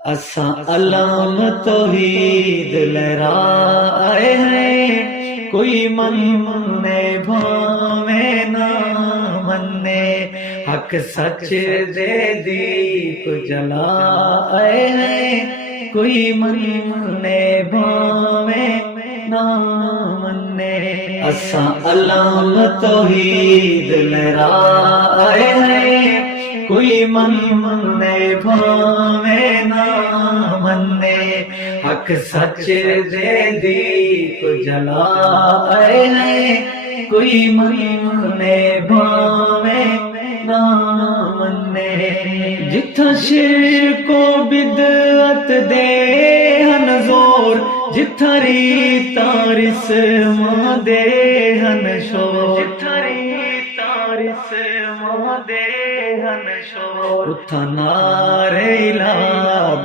असा अल्लाम तौहीद लहराए हैं, कोई मन्ने भावे ना मन्ने, हक सच दे दीप जलाए हैं, कोई मन्ने भावे ना मन्ने। असा अल्लाम तौहीद लहराए हैं, कोई मन्ने भावे ना मन्ने, हक सच दे दीप जलाए हैं, कोई मन्ने भावे ना मन्ने। जिथा शिर्को बिदअत दे हन जोर, जिथा रीता रिस्मां दे हन शोर, जिथा रीता रिस्मां दे हन शोर, उथा नारे ला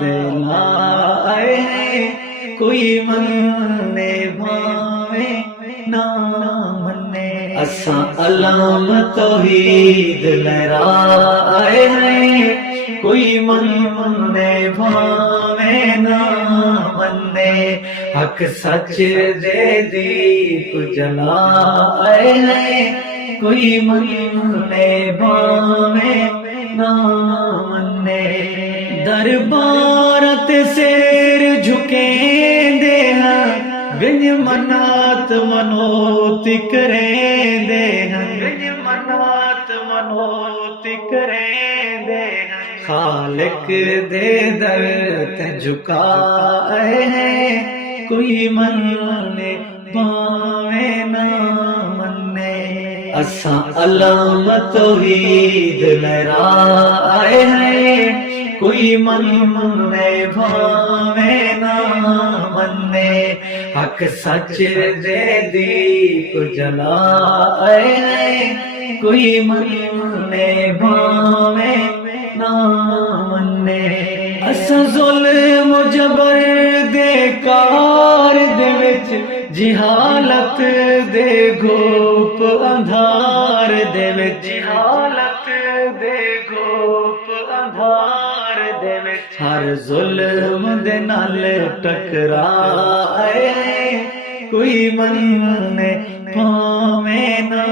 दे लाए हैं, कोई मन्ने भावे ना मन्ने। असा अल्लाम तौहीद लहराए हैं, कोई मन्ने भावे ना मन्ने, हक सच दे दीप जलाए हैं, कोई मन्ने भावे ना मन्ने। दरबार ते सिर झुकेंदे हैं, विज मन्नत मनोती करेंदे हैं, विज मन्नत मनोती करेंदे हैं, खालिक दे दर ते झुकाए हैं, कोई मन्ने भावे ना मन्ने। असा अल्लाम तौहीद लहराए हैं, कोई मन्ने भावे ना मन्ने, हक सच दे दीप जलाए हैं, कोई मन्ने भावे ना मन्ने। असा जुल्म जबर दे कार दे विच, जिहालत दे गोप अंधार दे विच, जिहालत दे गोप अंधार दे विच, हर जुल्म दे नाल टकराए, कोई मन्ने भावे ना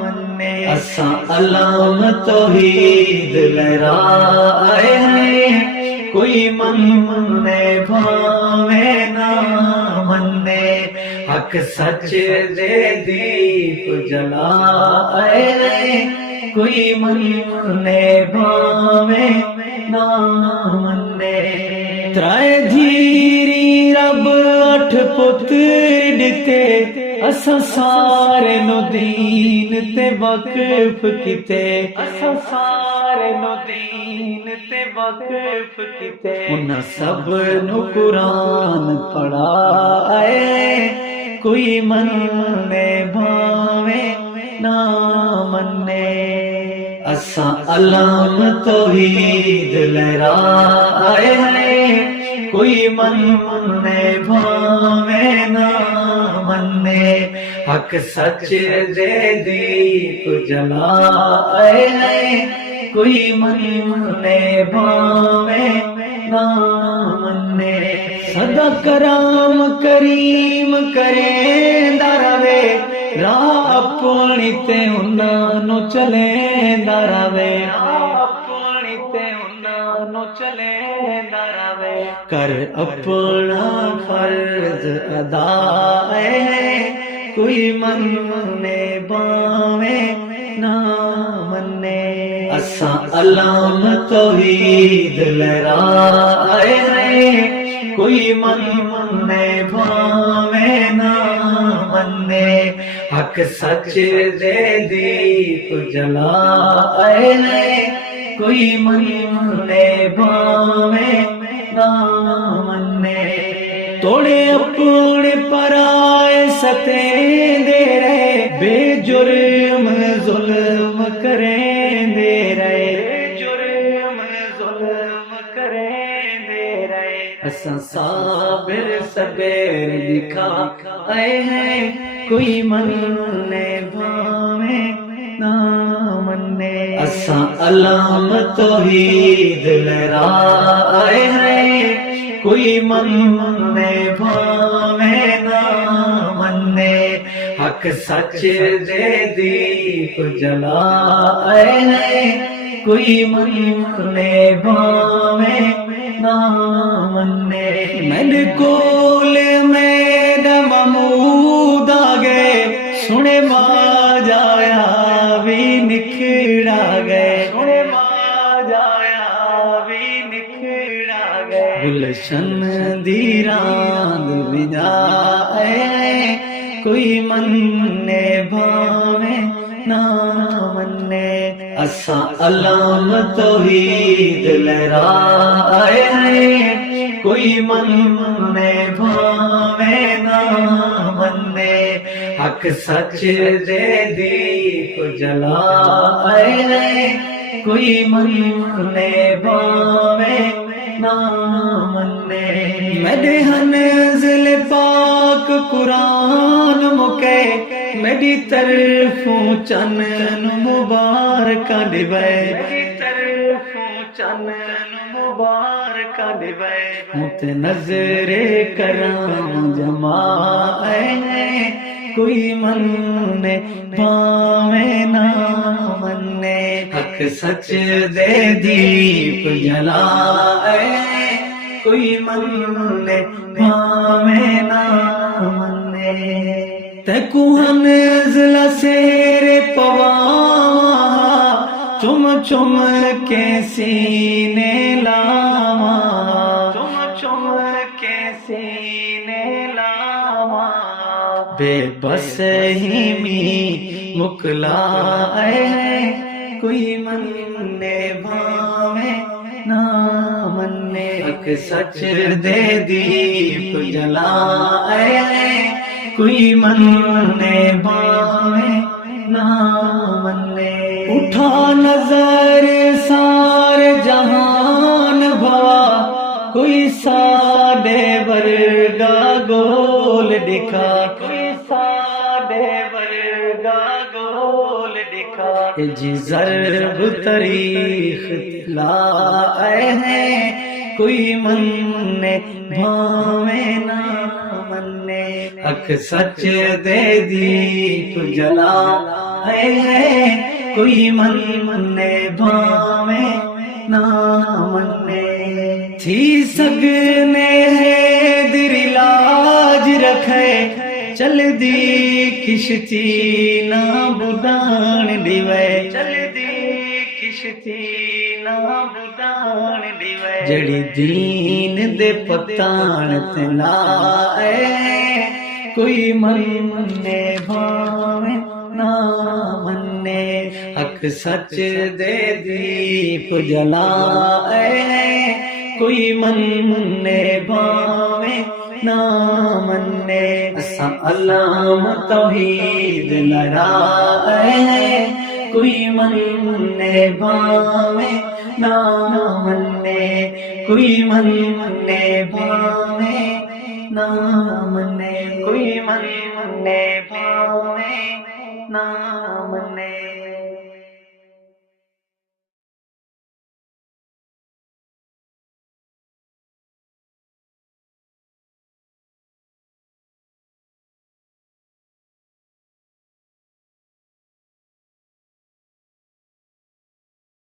मन्ने। असा अल्लाम तौहीद लहराए हैं, कोई मन्ने भावे ना मन्ने, हक सच दे दीप जलाए हैं, कोई मन्ने भावे ना मन्ने। त्राए धीरी रब अठ पुत्र दिते, असा सारे नो दीन ते वक्फ किते, असा सारे नो दीन ते वक्फ किते, उन्हां सब नु कुरान पढ़ाए, कोई मन्ने भावे ना मन्ने। असा अल्लाम तौहीद लहराए हैं, कोई मन्ने भावे ना मन्ने, हक सच दे दीप जलाए हैं, कोई मन्ने भावे ना मन्ने। सदा कराम करीम करेंदा रवे, राह अपनी ते उन्हां नु चलेंदा रवे, राह अपनी ते उन्हां नु चलेंदा रवे, कर अपना फर्ज अदा है, कोई मन्ने भावे ना मन्ने। असा अल्लाम तौहीद लहराए हैं, कोई मन्ने भावे ना मन्ने, हक सच दे दीप जलाए हैं, कोई मन्ने भावे ना मन्ने। तोड़े अपने पराए सतेंदे रहे, बेजुर्म जुल्म करेंदे रहे, बेजुर्म जुल्म करेंदे रहे। असा साबिर सबेर दिखाए हैं, कोई मन्ने भावे ना मन्ने। असा अल्लाम तौहीद लहराए हैं, कोई मन्ने भावे ना मन्ने, हक सच दे दीप जलाए हैं, कोई मन्ने भावे ना मन्ने। मैंने कोल मेरा महमूद आ गए, सुने बाजाया भी निखड़ा गए, सुने बाजाया भी निखड़ा गए। गुलशन दी रांद विजाए, कोई मन्ने भावे ना मन्ने। असा अलाम तौहीद लहराए हैं, कोई मन्ने भावे ना मन्ने, हक सच दे दीप जलाए हैं, कोई मन्ने भावे ना मन्ने। मेरे हनज़िल पाक कुरान मुके, मेरी तरफों चन्न मुबारक दिवे, मेरी तरफों चन्न मुबारक दिवे। मुत नजरे करम जमाए हैं, कोई मन्ने भावे ना मन्ने, हक सच दे दीप जलाए, कोई मन्ने भावे ना मन्ने। तैकू हनज़ला सेरे पवा, चुम चुम के सीने लावा, चुम चुम के सीने लावा। बेबस ही मी मुकलाए, कोई मन्ने भावे ना मन्ने, हक सच दे दीप जलाए, कोई मन्ने भावे ना मन्ने। उठा नजर सारे जहान भवा, कोई साडे वर्गा गोल दिखा, कोई साडे वर्गा गोल दिखा। जी ज़र्ब तारीख लाए हैं, कोई मन्ने भावे ना मन्ने, हक सच दे दीप जलाए हैं, कोई मन्ने भावे ना मन्ने। थी सगने है दिल लाज रखे, चल दी किश्ती ना बुदान दिवे, चल दी किश्ती ना बुदान दिवे। जड़ी दीन दे पतान ते लाए, कोई मन्ने भावे ना मन्ने, हक सच दे दीप जलाए, कोई मन्ने भावे ना मन्ने। असा अलाम तौहीद लहराए, कोई मन्ने भावे ना मन्ने, कोई मन्ने भावे ना मन्ने, कोई मन्ने भावे ना मन्ने।